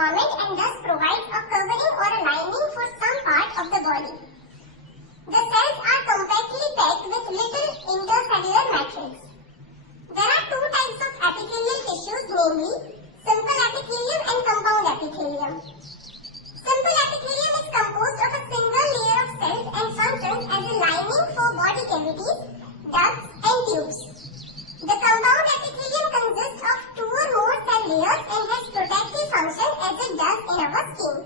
environment and thus provides a covering or a lining for some part of the body. The cells are compactly packed with little intercellular matrix. There are two types of epithelial tissues, namely simple epithelium and compound epithelium. Simple epithelium is composed of a single layer of cells and functions as a lining for body cavities, ducts and tubes. The compound epithelium consists of two or more cell layers and has protective function as it does in our skin.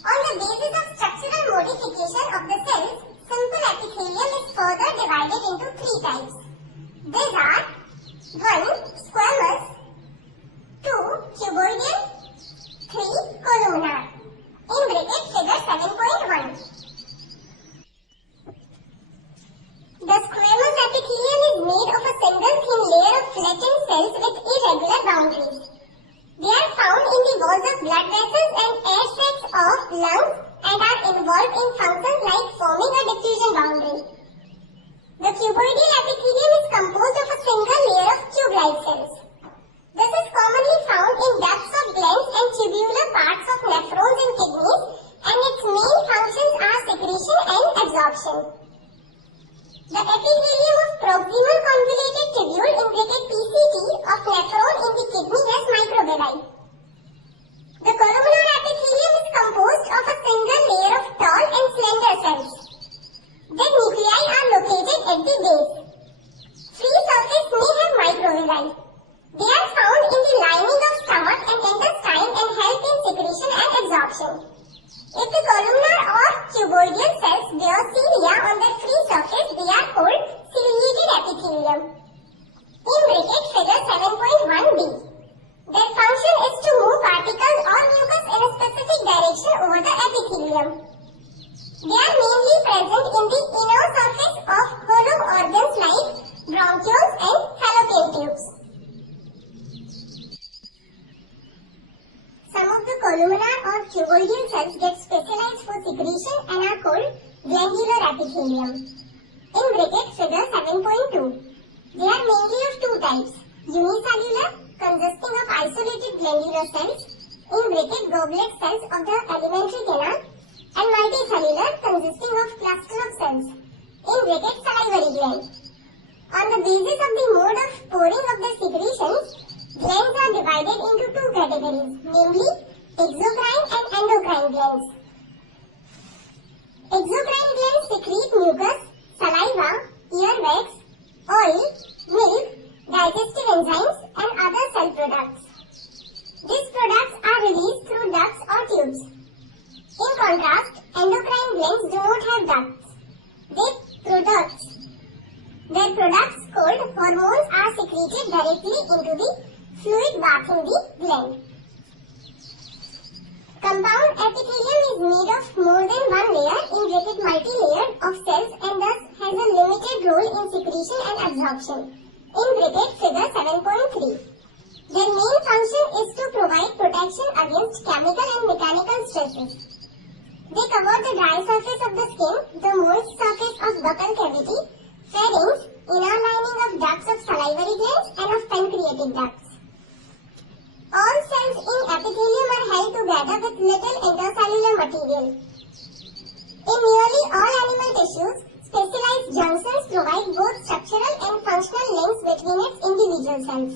On the basis of structural modification of the cells, simple epithelium is further divided into three types. These are 1. Squamous, 2. Cuboidal, 3. Columnar. In bracket figure 7.1. The squamous epithelium is made of a single thin layer of flattened cells with irregular boundaries. They are found in the walls of blood vessels and air sacs of lungs and are involved in functions like forming a diffusion boundary. The cuboidal epithelium is composed of a single layer of tube-like cells. This is commonly found in ducts of glands and tubular parts of nephrons and kidneys, and its main functions are secretion and absorption. The epithelium of proximal convoluted tubule in bracket PCT of nephron in the kidney has microvilli. The columnar epithelium is composed of a single layer of tall and slender cells. The nuclei are located at the base. Free surface may have microvilli. They are found in the lining of stomach and intestine and help in secretion and absorption. If the columnar or cuboidal cells bear cilia on their free surface, they are called ciliated epithelium. In bracket figure 7.1b. Their function is to move particles or mucus in a specific direction over the epithelium. They are mainly present in the inner surface of hollow organs like bronchioles and fallopian tubes. Some of the columnar or cuboidal cells get specialized for secretion and are called glandular epithelium. In bracket figure 7.2. They are mainly of two types: unicellular, consisting of isolated glandular cells, in bracket goblet cells of the alimentary canal, and multicellular, consisting of cluster of cells, in bracket salivary gland. On the basis of the mode of pouring of the secretions, glands are divided into two categories, namely exocrine and endocrine glands. Exocrine glands secrete mucus, saliva, earwax, oil, milk, digestive enzymes, and other cell products. These products are released through ducts or tubes. In contrast, endocrine glands do not have ducts. Their products called hormones are secreted directly into the fluid bath in the gland. Compound epithelium is made of more than one layer, in bracket multi-layered, of cells and thus has a limited role in secretion and absorption. In bracket figure 7.3. Their main function is to provide protection against chemical and mechanical stresses. They cover the dry surface of the skin, the moist surface of buccal cavity, pharynx, inner lining of ducts of salivary glands and of pancreatic ducts. All cells in epithelium are held together with little intercellular material. In nearly all animal tissues, specialized junctions provide both structural and functional links between its individual cells.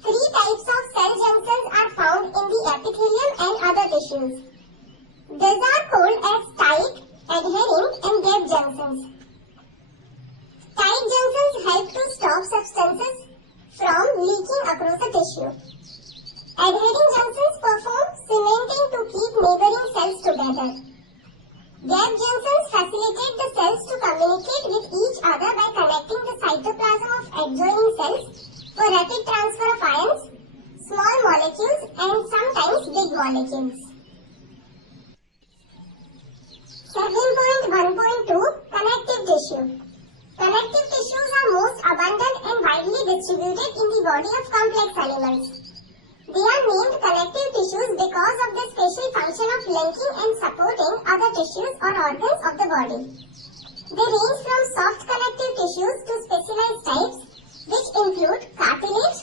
Three types of cell junctions are found in the epithelium and other tissues. These are called as tight, adhering, and gap junctions. Tight junctions help to stop substances from leaking across the tissue. Adhering junctions perform cementing to keep neighboring cells together. Gap junctions facilitate the cells to communicate with each other by connecting the cytoplasm of adjoining cells for rapid transfer of ions, small molecules, and sometimes big molecules. 7.1.2 Connective tissue. Connective tissues are most abundant and widely distributed in the body of complex animals. They are named connective tissues because of the special function of linking and supporting other tissues or organs of the body. They range from soft connective tissues to specialized types, which include cartilage,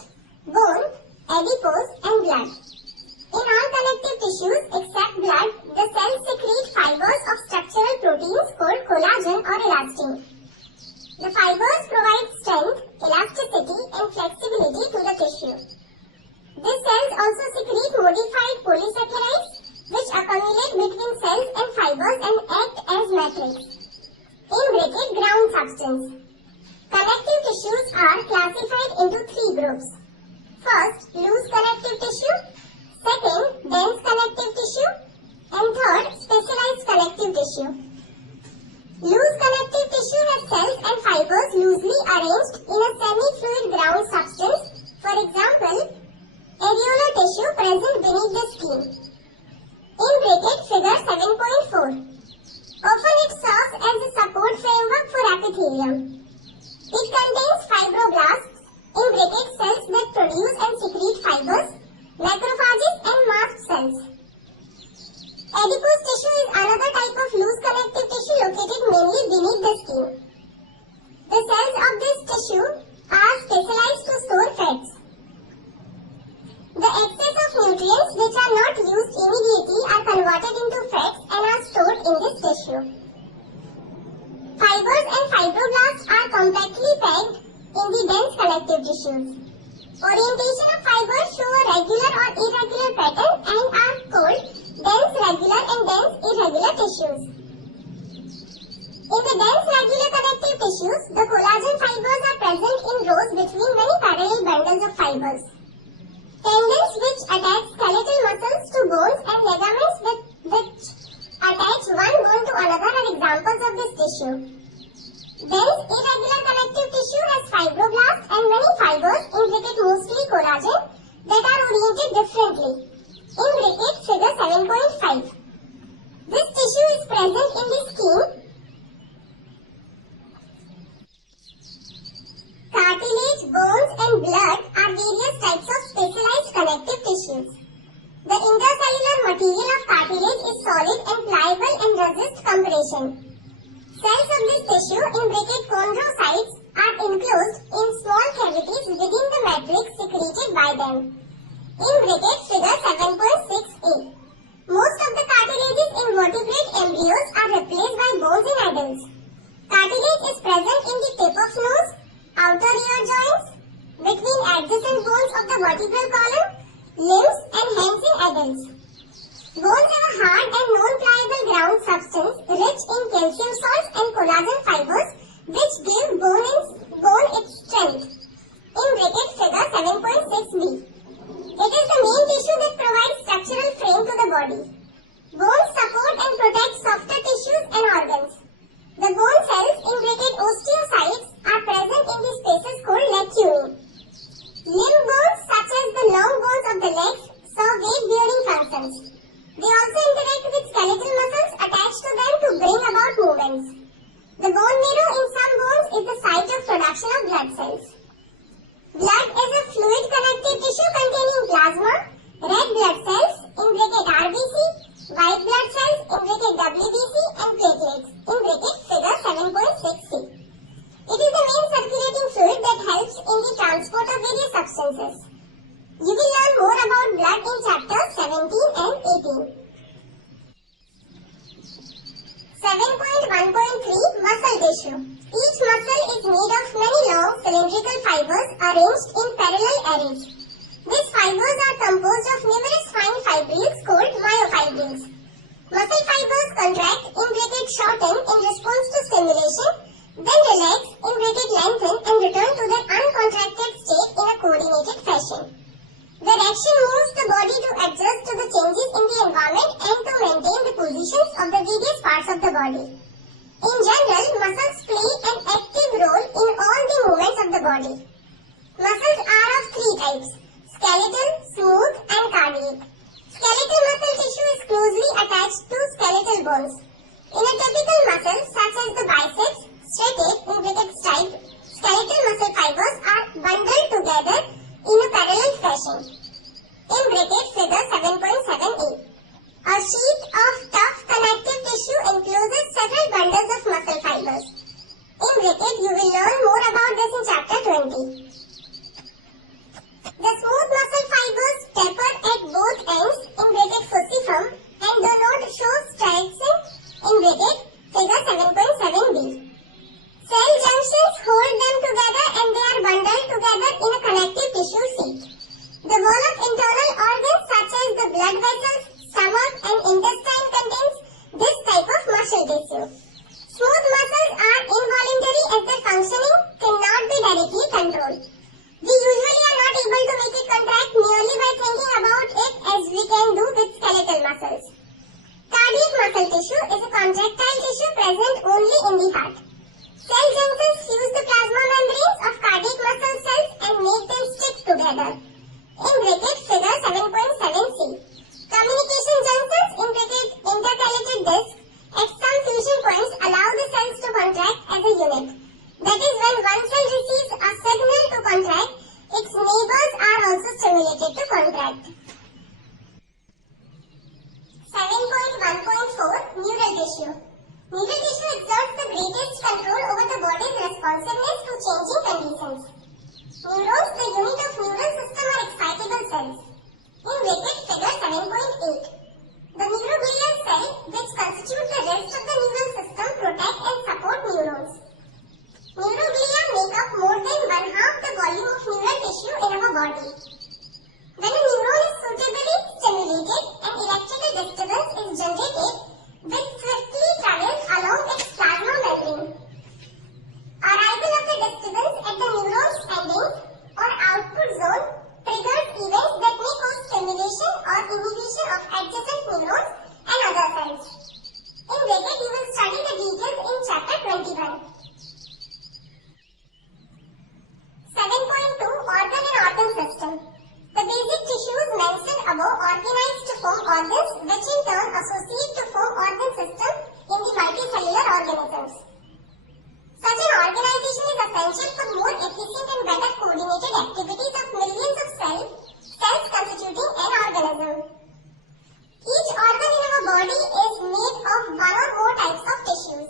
bone, adipose, and blood. fibers and act as matrix. In bracket, ground substance. Connective tissues are classified into three groups. First, loose connective tissue. Second, dense connective tissue. And third, specialized connective tissue. Loose connective tissue has cells and fibers loosely arranged in a semi-fluid ground substance. For example, areolar tissue present beneath the skin. In bracket, figure 7.4. Often it serves as a support framework for epithelium. It contains fibroblasts, in bracket cells that produce and secrete fibers, macrophages and mast cells. Adipose tissue is another type of loose connective tissue located mainly beneath the skin. The cells of this tissue are specialized to store fats. The excess of nutrients which are not used immediately are converted into fats and are stored in this tissue. Fibers and fibroblasts are compactly packed in the dense connective tissues. Orientation of fibers show a regular or irregular pattern and are called dense regular and dense irregular tissues. In the dense regular connective tissues, the collagen fibers are present in rows between many parallel bundles of fibers. Tendons which attach skeletal muscles to bones and ligaments which attach one bone to another are examples of this tissue. Dense irregular connective tissue has fibroblasts and many fibers, in bracket mostly collagen, that are oriented differently. In bracket, figure 7.5. This tissue is present in the skin, cartilage, bones and blood are various types of specialized connective tissues. The intercellular material of cartilage is solid and pliable and resists compression. Cells of this tissue, in bracket chondrocytes, are enclosed in small cavities within the matrix secreted by them. In bracket, figure 7.6a. Most of the cartilages in vertebrate embryos are replaced by bones in adults. Cartilage is present in the tip of nose, outer ear joints, between adjacent bones of the vertebral column, limbs and hands in adults. Bones have a hard and non-pliable ground substance rich in calcium salts and collagen fibers which give bone its strength. In bracket, figure 7.6b. It is the main tissue that provides structural frame to the body. Bones support and protect softer tissues and organs. The bone cells, in bracket osteocytes, are present in the spaces called lacunae. Limb bones, such as the long bones of the legs, serve weight-bearing functions. They also interact with skeletal muscles attached to them to bring about movements. The bone marrow in some bones is the site of production of blood cells. Blood is a fluid connective tissue containing plasma, red blood cells, in bracket RBC, white blood cells, in bracket WBC, and platelets, in bracket figure 7.6c. It is the main circulating fluid that helps in the transport of various substances. You will learn more about blood in chapters 17 and 18. 7.1.3 Muscle tissue. Each muscle is made of many long cylindrical fibers arranged in parallel arrays. These fibers are composed of numerous fine fibrils called myofibrils. Muscle fibers contract, in bracket shorten, in response to stimulation, then relax, in bracket lengthen, and return to their uncontracted state in a coordinated fashion. The action moves the body to adjust to the changes in the environment and to maintain the positions of the various parts of the body. In general, muscles play an active role in all the movements of the body. Muscles are of three types: skeletal, smooth, and cardiac. Skeletal muscle tissue is closely attached to skeletal bones. In a typical muscle, such as the biceps, striate, in bracket striped, skeletal muscle fibers are bundled together in a parallel fashion. In bracket figure 7.7a. A sheet of tough connective tissue encloses several bundles of muscle fibers. In bracket, you will learn more about this in chapter 20. The smooth muscle fibers taper at both ends, in bracket fusiform, and do not show striation, in bracket figure 7.7b. Cell junctions hold them together and they are bundled together in a connective tissue sheet. The wall of internal organs such as the blood vessels, stomach and intestine contains this type of merely by thinking about it as we can do with skeletal muscles. Cardiac muscle tissue is a contractile tissue present only in the heart. Cell junctions fuse the plasma membranes of cardiac muscle cells and make them stick together. In bracket figure 7.7c. Communication junctions in bracket intercalated disc at some fusion points allow the cells to contract as a unit. That is, when one cell receives a signal to contract, its neighbors are also stimulated to contract. 7.1.4 Neural tissue. Neural tissue exerts the greatest control over the body's responsiveness to changing conditions. Neurons, the unit of neural system, are excitable cells. In bracket figure 7.8. The neuroglial cell, which constitute the rest of the neural system, protect and support neurons. Neuroglia make up more than one-half the volume of neural tissue in our body. When a neuron is suitably stimulated, an electrical disturbance is generated which swiftly travels along its plasma membrane. Arrival of the disturbance at the neuron's ending or output zone triggers events that may cause stimulation or inhibition of adjacent neurons and other cells. In bracket, you will study the details in chapter 21. 7.2 Organ and organ system. The basic tissues mentioned above organize to form organs, which in turn associate to form organ system in the multicellular organisms. Such an organization is essential for more efficient and better coordinated activities of millions of cells constituting an organism. Each organ in our body is made of one or more types of tissues.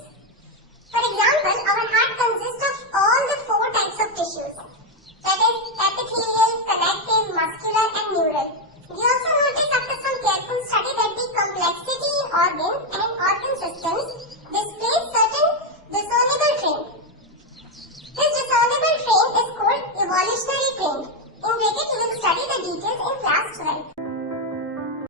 For example, our heart consists of all the 4 types of tissues, that is epithelial, connective, muscular and neural. We also notice after some careful study that the complexity in organs and organ systems displays certain discernible train. This discernible train is called evolutionary train. In bracket, you will study the details in class 12.